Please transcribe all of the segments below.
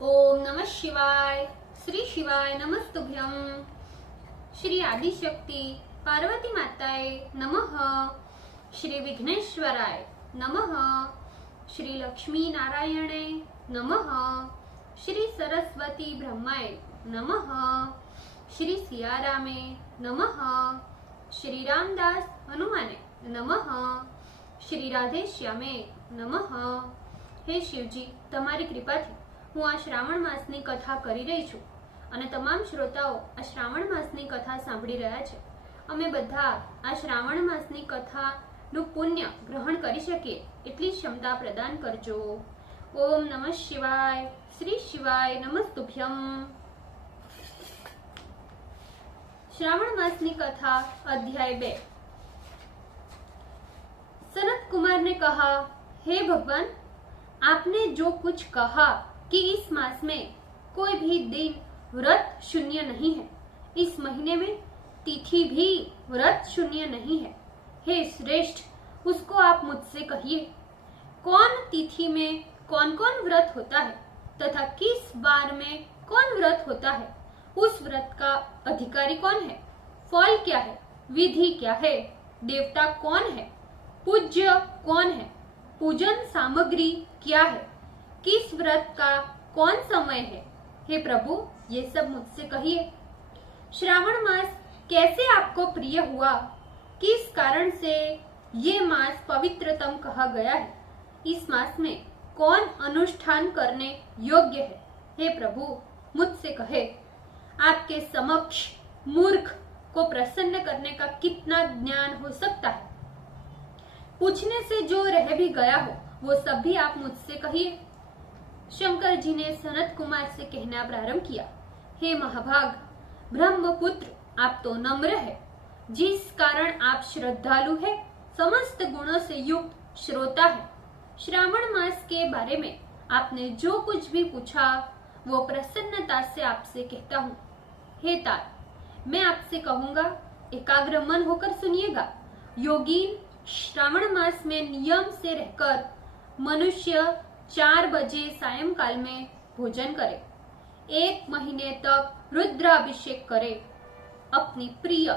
ओम नमः शिवाय। श्री शिवाय नमस्तुभ्यं। श्री आदिशक्ति पार्वती माताए नमः। श्री विघ्नेश्वराय नमः। श्री लक्ष्मी नारायणे नमः। श्री सरस्वती ब्रह्माय नमः। श्री सियारामे नमः। श्री रामदास हनुमाने नमः। श्री राधेश्यामे नमः। हे शिवजी, તમારી કૃપાથી હું આ શ્રાવણ માસની કથા કરી રહી છું અને તમામ શ્રોતાઓ આ શ્રાવણ માસની કથા સાંભળી રહ્યા છે. અમે બધા આ શ્રાવણ માસની કથાનું પુણ્ય ગ્રહણ કરી શકીએ એટલી ક્ષમતા પ્રદાન કરજો. ઓમ નમઃ શિવાય. શ્રી શિવાય નમસ્તુભ્યમ. श्रावण मास की कथा अध्याय 2। सनत कुमार ने कहा, हे भगवान, आपने जो कुछ कहा कि इस मास में कोई भी दिन व्रत शून्य नहीं है, इस महीने में तिथि भी व्रत शून्य नहीं है। हे श्रेष्ठ, उसको आप मुझसे कहिए, कौन तिथि में कौन कौन व्रत होता है तथा किस बार में कौन व्रत होता है, उस व्रत का अधिकारी कौन है, फल क्या है, विधि क्या है, देवता कौन है, पूज्य कौन है, पूजन सामग्री क्या है, किस व्रत का कौन समय है। हे प्रभु, ये सब मुझसे कहिए। श्रावण मास कैसे आपको प्रिय हुआ, किस कारण से ये मास पवित्रतम कहा गया है, इस मास में कौन अनुष्ठान करने योग्य है। हे प्रभु, मुझसे कहे। आपके समक्ष मूर्ख को प्रसन्न करने का कितना ज्ञान हो सकता है। पूछने से जो रह भी गया हो वो सब भी आप मुझसे कहिए। शंकर जी ने सनत कुमार से कहना प्रारंभ किया, हे महाभाग, ब्रह्मपुत्र, आप तो नम्र है, जिस कारण आप श्रद्धालु है, समस्त गुणों से युक्त श्रोता है। श्रावण मास के बारे में आपने जो कुछ भी पूछा वो प्रसन्नता से आपसे कहता हूँ। हे तात, मैं आपसे कहूंगा, एकाग्र मन होकर सुनिएगा। योगीन श्रावण मास में नियम से रहकर मनुष्य 4 बजे सायंकाल में भोजन करे, 1 महीने तक रुद्राभिषेक करे, अपनी प्रिय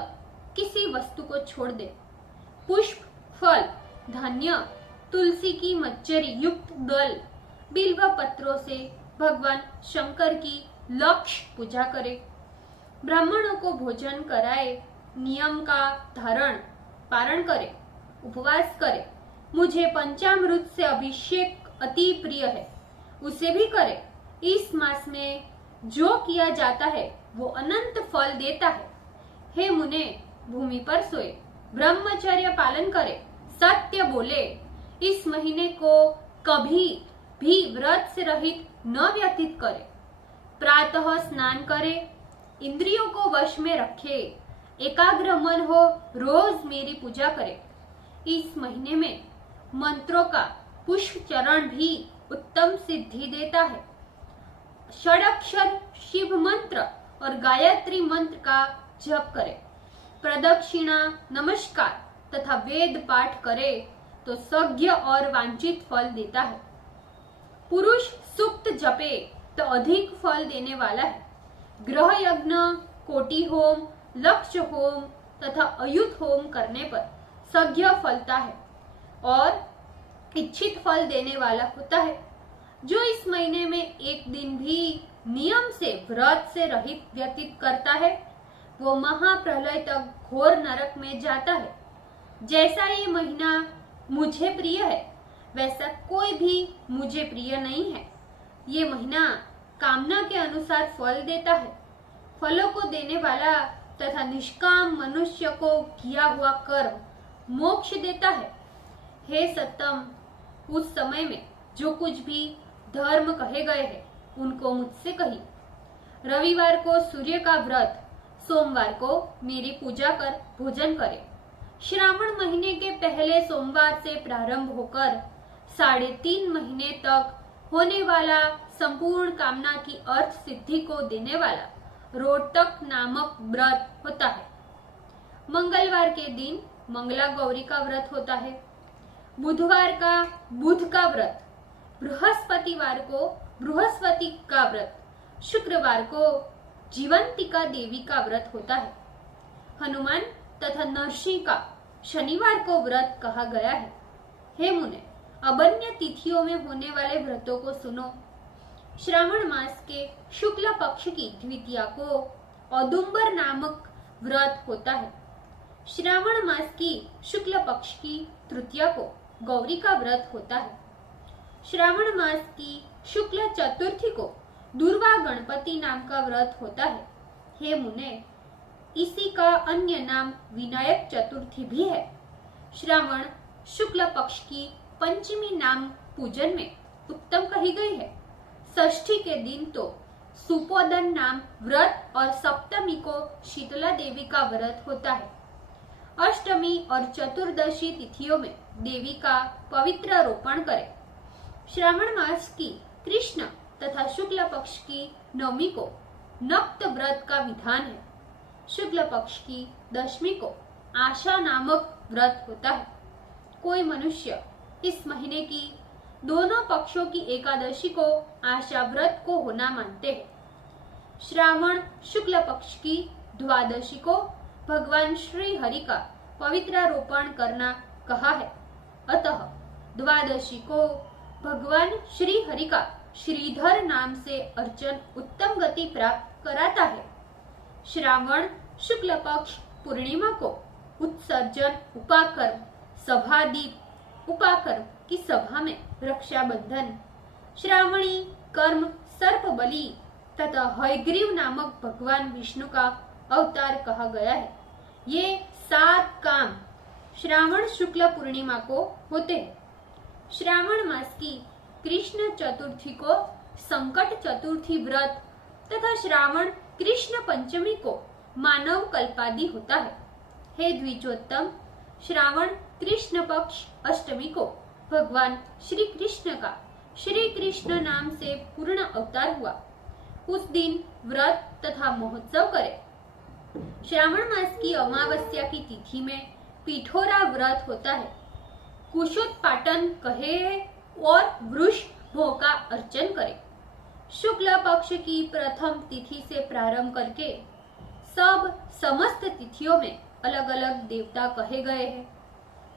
किसी वस्तु को छोड़ दे, पुष्प, फल, धान्य, तुलसी की मज्जरी युक्त दल, बिल्व पत्रों से भगवान शंकर की लक्ष्य पूजा करे, ब्राह्मणों को भोजन कराए, नियम का धारण पारण करे, उपवास करे, मुझे पंचामृत से अभिषेक अति प्रिय है, उसे भी करे। इस मास में जो किया जाता है वो अनंत फल देता है। हे मुने, भूमि पर सोए, ब्रह्मचर्य पालन करे, सत्य बोले, इस महीने को कभी भी व्रत से रहित न व्यतीत करे, प्रातः स्नान करे, इंद्रियों को वश में रखे, एकाग्र मन हो, रोज मेरी पूजा करे। इस महीने में मंत्रों का पुष्प चरण भी उत्तम सिद्धि देता है। षडक्षर शिव मंत्र और गायत्री मंत्र का जप करे, प्रदक्षिणा, नमस्कार तथा वेद पाठ करे तो सज्ञ और वांछित फल देता है। पुरुष सुक्त जपे तो अधिक फल देने वाला है। ग्रह यज्ञ, कोटि होम, लक्ष्य होम तथा अयुत होम करने पर सज्ञ फलता है और इच्छित फल देने वाला होता है। जो इस महीने में एक दिन भी नियम से व्रत से रहित व्यतीत करता है वो महाप्रलय तक घोर नरक में जाता है। जैसा ये महीना मुझे प्रिय है वैसा कोई भी मुझे प्रिय नहीं है। ये महीना कामना के अनुसार फल देता है, फलों को देने वाला तथा निष्काम मनुष्य को किया हुआ कर्म मोक्ष देता है। हे सत्तम, उस समय में जो कुछ भी धर्म कहे गए हैं उनको मुझसे कही। रविवार को सूर्य का व्रत, सोमवार को मेरी पूजा कर भोजन करे। श्रावण महीने के पहले सोमवार से प्रारंभ होकर 3.5 महीने तक होने वाला संपूर्ण कामना की अर्थ सिद्धि को देने वाला रोटक नामक व्रत होता है। मंगलवार के दिन मंगला गौरी का व्रत होता है। बुधवार का बुध का व्रत, बृहस्पतिवार को बृहस्पति का व्रत, शुक्रवार को जीवंतिका देवी का व्रत होता है। हनुमान तथा नरसिंह का शनिवार को व्रत कहा गया है। हे मुने, अब अन्य तिथियों में होने वाले व्रतों को सुनो। श्रावण मास के शुक्ल पक्ष की द्वितीया को औदुंबर नामक व्रत होता है। श्रावण मास की शुक्ल पक्ष की तृतीया को गौरी का व्रत होता है। श्रावण मास की शुक्ल चतुर्थी को दुर्वा गणपति नाम का व्रत होता है। हे मुने, इसी का अन्य नाम विनायक चतुर्थी भी है। श्रावण शुक्ल पक्ष की पंचमी नाम पूजन में उत्तम कही गई है। षष्ठी के दिन तो सुपोदन नाम व्रत और सप्तमी को शीतला देवी का व्रत होता है। अष्टमी और चतुर्दशी तिथियों में देवी का पवित्र रोपण करें। श्रावण मास की कृष्ण तथा शुक्ल पक्ष की नवमी को नक्त व्रत का विधान है। शुक्ल पक्ष की दशमी को आशा नामक व्रत होता है। कोई मनुष्य इस महीने की दोनों पक्षों की एकादशी को आशा व्रत को होना मानते हैं। श्रावण शुक्ल पक्ष की द्वादशी को भगवान श्री हरि का पवित्र रोपण करना कहा है। अतः द्वादशी को भगवान श्री हरि का श्रीधर नाम से अर्चन उत्तम गति प्राप्त कराता है। श्रावण शुक्ल पक्ष पूर्णिमा को उत्सर्जन उपाकर्म, सभादीप उपाकर्म की सभा में रक्षाबंधन, श्रावणी कर्म सर्प बलि तथा हयग्रीव नामक भगवान विष्णु का अवतार कहा गया है। ये 7 काम श्रावण शुक्ल पूर्णिमा को होते हैं। श्रावण मास की कृष्ण चतुर्थी को संकट चतुर्थी व्रत तथा श्रावण कृष्ण पंचमी को मानव कल्पादि होता है। हे द्विजोत्तम, श्रावण कृष्ण पक्ष अष्टमी को भगवान श्री कृष्ण का श्री कृष्ण नाम से पूर्ण अवतार हुआ। उस दिन व्रत तथा महोत्सव करें। श्रावण मास की अमावस्या की तिथि में पिठोरा व्रत होता है। कुशोत्पाटन कहे और वृष भोग का अर्चन करें। शुक्ल पक्ष की प्रथम तिथि से प्रारंभ करके सब समस्त तिथियों में अलग अलग देवता कहे गए हैं।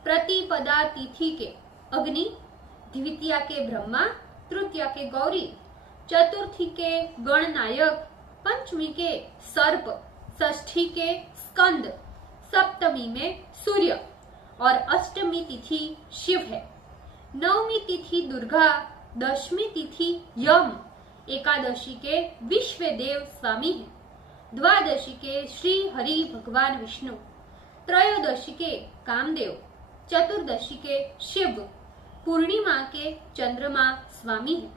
प्रतिपदा तिथि के अग्नि, द्वितीया के ब्रह्मा, तृतीया के गौरी, चतुर्थी के गणनायक, पंचमी के सर्प, षष्ठी के स्कंद, सप्तमी में सूर्य और अष्टमी तिथि शिव है। नवमी तिथि दुर्गा, दशमी तिथि यम, एकादशी के विश्वदेव स्वामी है, द्वादशी के श्री हरि भगवान विष्णु, त्रयोदशी के कामदेव, चतुर्दशी के शिव, पूर्णिमा के चंद्रमा स्वामी है।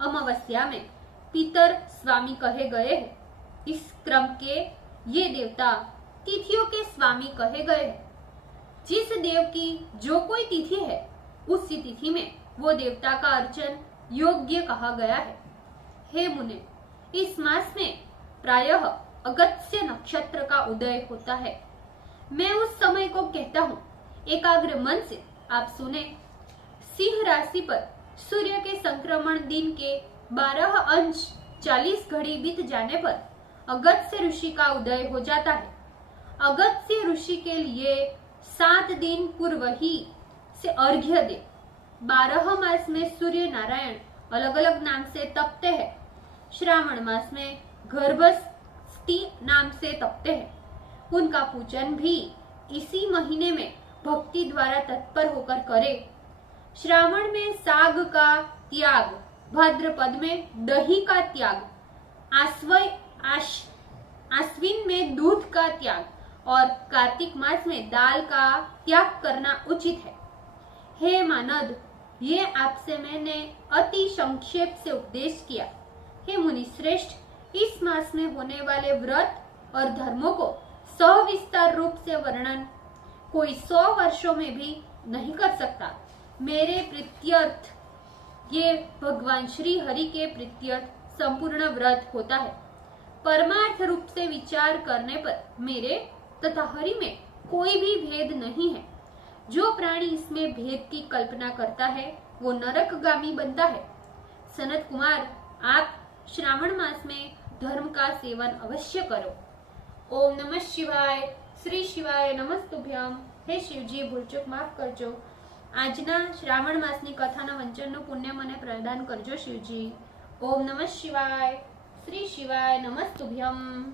अमावस्या में पितर स्वामी कहे गए हैं। इस क्रम के ये देवता तिथियों के स्वामी कहे गए हैं। जिस देव की जो कोई तिथि है उसी तिथि में वो देवता का अर्चन योग्य कहा गया है। हे मुने, इस मास में प्रायः अगस्त्य नक्षत्र का उदय होता है। मैं उस समय को कहता हूँ, एकाग्र मन से आप सुने। सिंह राशि पर सूर्य के संक्रमण दिन के 12:40 बीत जाने पर अगस्त्य ऋषि का उदय हो जाता है। अगस्त्य ऋषि के लिए 7 दिन पूर्व ही से अर्घ्य दे। 12 मास में सूर्य नारायण अलग अलग नाम से तपते हैं। श्रावण मास में गर्भस्थी नाम से तपते हैं। उनका पूजन भी इसी महीने में भक्ति द्वारा तत्पर होकर करे। श्रावण में साग का त्याग, भाद्रपद में दही का त्याग, आश्विन में दूध का त्याग और कार्तिक मास में दाल का त्याग करना उचित है। हे मानद, ये आपसे मैंने अति संक्षेप से उपदेश किया। हे मुनि श्रेष्ठ, इस मास में होने वाले व्रत और धर्मों को सविस्तार रूप से वर्णन कोई 100 वर्षों में भी नहीं कर सकता। मेरे प्रीत्यर्थ ये भगवान श्री हरि के प्रीत्यर्थ संपूर्ण व्रत होता है। परमार्थ रूप से विचार करने पर मेरे तथा हरि में कोई भी भेद नहीं है। जो प्राणी इसमें भेद की कल्पना करता है वो नरकगामी बनता है। सनत कुमार, आप श्रावण मास में धर्म का सेवन अवश्य करो। ओम नमः शिवाय। श्री शिवाय नमस्तुभ्यम। हे शिवजी, ભૂલચૂક માફ કરજો। આજના શ્રાવણ માસની કથાના વંચનનું પુણ્ય મને પ્રદાન કરજો શિવજી। ઓમ નમઃ શિવાય। શ્રી શિવાય નમસ્તુભ્યમ।